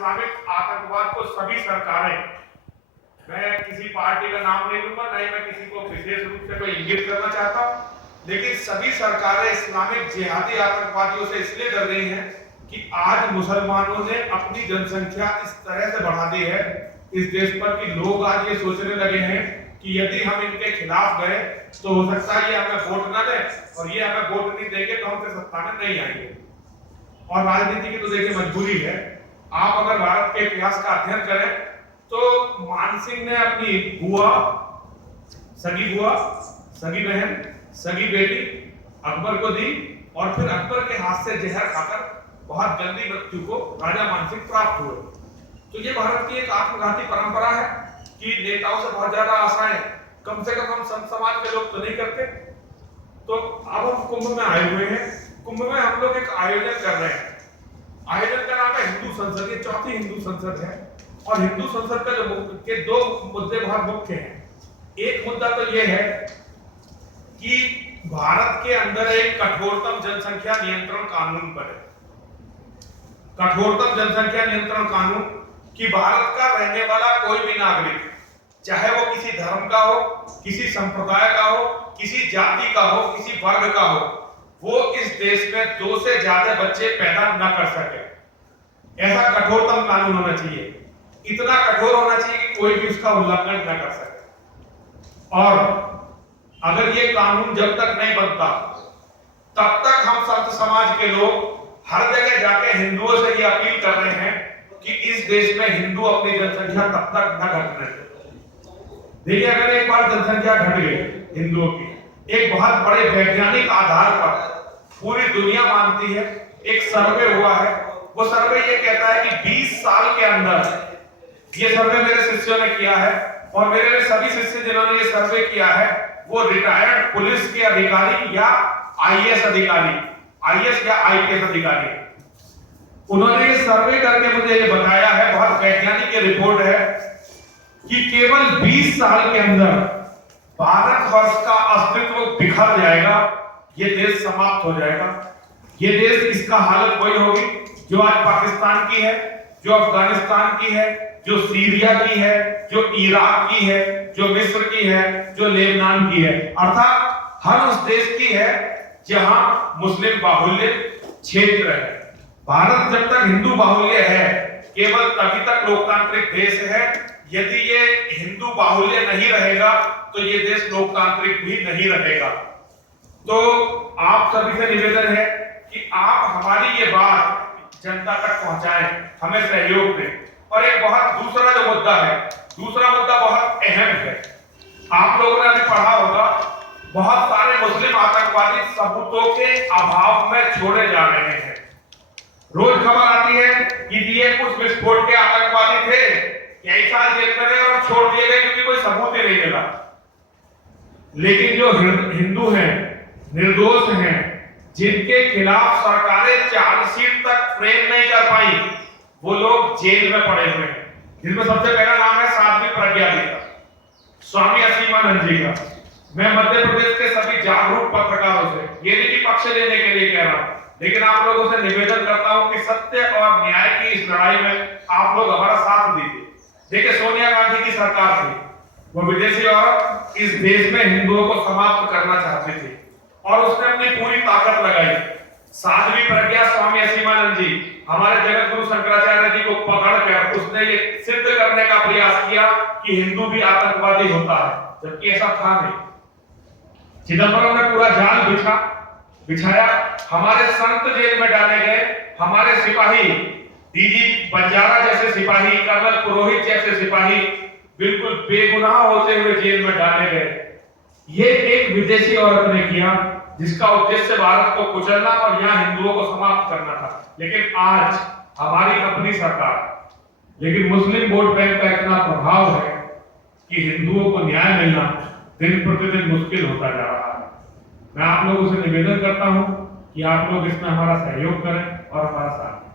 Islamic आतंकवाद को सभी सरकारें, मैं किसी पार्टी का नाम नहीं लूंगा, नहीं मैं किसी को विशेष रूप से कोई इंगित करना चाहता हूं, लेकिन सभी सरकारें इस्लामिक जिहादी आतंकवादियों से इसलिए डर रही हैं कि आज मुसलमानों ने अपनी जनसंख्या इस तरह से बढ़ा दी है इस देश पर कि लोग आज ये सोचने लगे हैं कि यदि हम इनके खिलाफ गए तो हो सकता है ये हमें वोट ना दे, और ये हमें वोट नहीं देंगे तो हम फिर सत्ता में नहीं आएंगे। और राजनीति की तो देखिए मजबूरी है। आप अगर भारत के इतिहास का अध्ययन करें तो मानसिंह ने अपनी बुआ, सगी बहन, सगी बेटी अकबर को दी, और फिर अकबर के हाथ से जहर खाकर बहुत जल्दी मृत्यु को राजा मानसिंह प्राप्त हुए। तो ये भारत की एक आत्मघाती परंपरा है कि नेताओं से बहुत ज्यादा आशाएं कम से कम हम संत समाज के लोग तो नहीं करते। तो अब हम कुंभ में आए हुए हैं। कुंभ में हम लोग एक आयोजन कर रहे हैं। आयोजन का नाम है हिंदू संसद। ये चौथी हिंदू संसद है, और हिंदू संसद का जो दो मुद्दे बहुत मुख्य हैं। एक मुद्दा तो यह है कि भारत के अंदर एक कठोरतम जनसंख्या नियंत्रण कानून बने। कठोरतम जनसंख्या नियंत्रण कानून कि भारत का रहने वाला कोई भी नागरिक, चाहे वो किसी धर्म का हो, किसी संप्रदाय का हो, किसी जाति का हो, किसी वर्ग का हो, वो इस देश में 2 से ज्यादा बच्चे पैदा न कर सके। ऐसा कठोरतम कानून होना चाहिए। इतना कठोर होना चाहिए कि कोई भी उसका उल्लंघन न कर सके। और अगर ये कानून जब तक नहीं बनता तब तक हम संत समाज के लोग हर जगह जाके हिंदुओं से ये अपील कर रहे हैं कि इस देश में हिंदू अपनी जनसंख्या तब तक न घटने दें। देखिए, अगर एक बार जनसंख्या घट गई हिंदुओं की, एक बहुत बड़े वैज्ञानिक आधार पर पूरी दुनिया मानती है, एक सर्वे हुआ है, वो सर्वे ये कहता है कि 20 साल के अंदर, ये सर्वे मेरे शिष्यों ने किया है और मेरे सभी शिष्य जिन्होंने ये सर्वे किया है वो रिटायर्ड पुलिस के अधिकारी या आईएएस अधिकारी, आईएएस या आईपीएस अधिकारी, उन्होंने ये सर्वे करके मुझे ये बताया है, बहुत वैज्ञानिक ये रिपोर्ट है कि केवल 20 साल के अंदर भारतवर्ष का अस्तित्व बिखर जाएगा, ये देश समाप्त हो जाएगा। ये देश, इसका हालत वही होगी जो आज पाकिस्तान की है, जो अफगानिस्तान की है, जो सीरिया की है, जो इराक की है, जो मिस्र की है, जो लेबनान की है, अर्थात हर उस देश की है जहां मुस्लिम बाहुल्य क्षेत्र है। भारत जब तक हिंदू बाहुल्य है केवल तभी तक लोकतांत्रिक देश है। यदि ये हिंदू बाहुल्य नहीं रहेगा तो ये देश लोकतांत्रिक भी नहीं रहेगा। तो आप सभी से निवेदन है कि आप हमारी ये बात जनता तक पहुंचाएं, हमें सहयोग दें। और एक बहुत दूसरा जो मुद्दा है, दूसरा मुद्दा बहुत अहम है। आप लोगों ने अभी पढ़ा होगा, बहुत सारे मुस्लिम आतंकवादी सबूतों के अभाव में छोड़े जा रहे हैं। रोज खबर आती है कि ये कुछ विस्फोट के आतंकवादी थे, कई साल जेल में रहे और छोड़ दिए गए क्योंकि कोई सबूत ही नहीं मिला। लेकिन जो हिंदू हैं, निर्दोष हैं, जिनके खिलाफ सरकारें चार्जशीट तक फ्रेम नहीं कर पाई, वो लोग जेल में पड़े हुए हैं। जिनमें सबसे पहला नाम है साध्वी प्रज्ञा जी का, स्वामी असीमानंद जी का। मैं मध्य प्रदेश के सभी जागरूक पत्रकारों से, ये नहीं कि पक्ष लेने के लिए कह रहा हूं, लेकिन आप लोगों से निवेदन करता हूं कि सत्य और न्याय की इस लड़ाई में आप लोग हमारा साथ दीजिए। देखिए, सोनिया गांधी की सरकार थी, वो विदेशी औरत इस देश में हिंदुओं को समाप्त करना चाहती थी और उसने अपनी पूरी ताकत लगाई। साध्वी प्रज्ञा स्वामी असीमानंद जी, हमारे जगत गुरु शंकराचार्य जी को पकड़कर उसने ये सिद्ध करने का प्रयास किया कि हिंदू भी आतंकवादी होता है, जबकि ऐसा था नहीं। चिदंबरम ने पूरा जाल बिछाया, हमारे संत जेल में डाले गए, हमारे सिपाही डीजी बंजारा जैसे सिपाही, कर्नल पुरोहित जैसे सिपाही बिल्कुल बेगुनाह होते हुए जेल में डाले गए। ये एक विदेशी औरत ने किया जिसका उद्देश्य भारत को कुचलना और यहाँ हिंदुओं को समाप्त करना था। लेकिन आज हमारी अपनी सरकार, लेकिन मुस्लिम वोट बैंक का इतना प्रभाव है कि हिंदुओं को न्याय मिलना दिन प्रतिदिन मुश्किल होता जा रहा है। मैं आप लोगों से निवेदन करता हूं कि आप लोग इसमें हमारा सहयोग करें और हमारा साथ दें।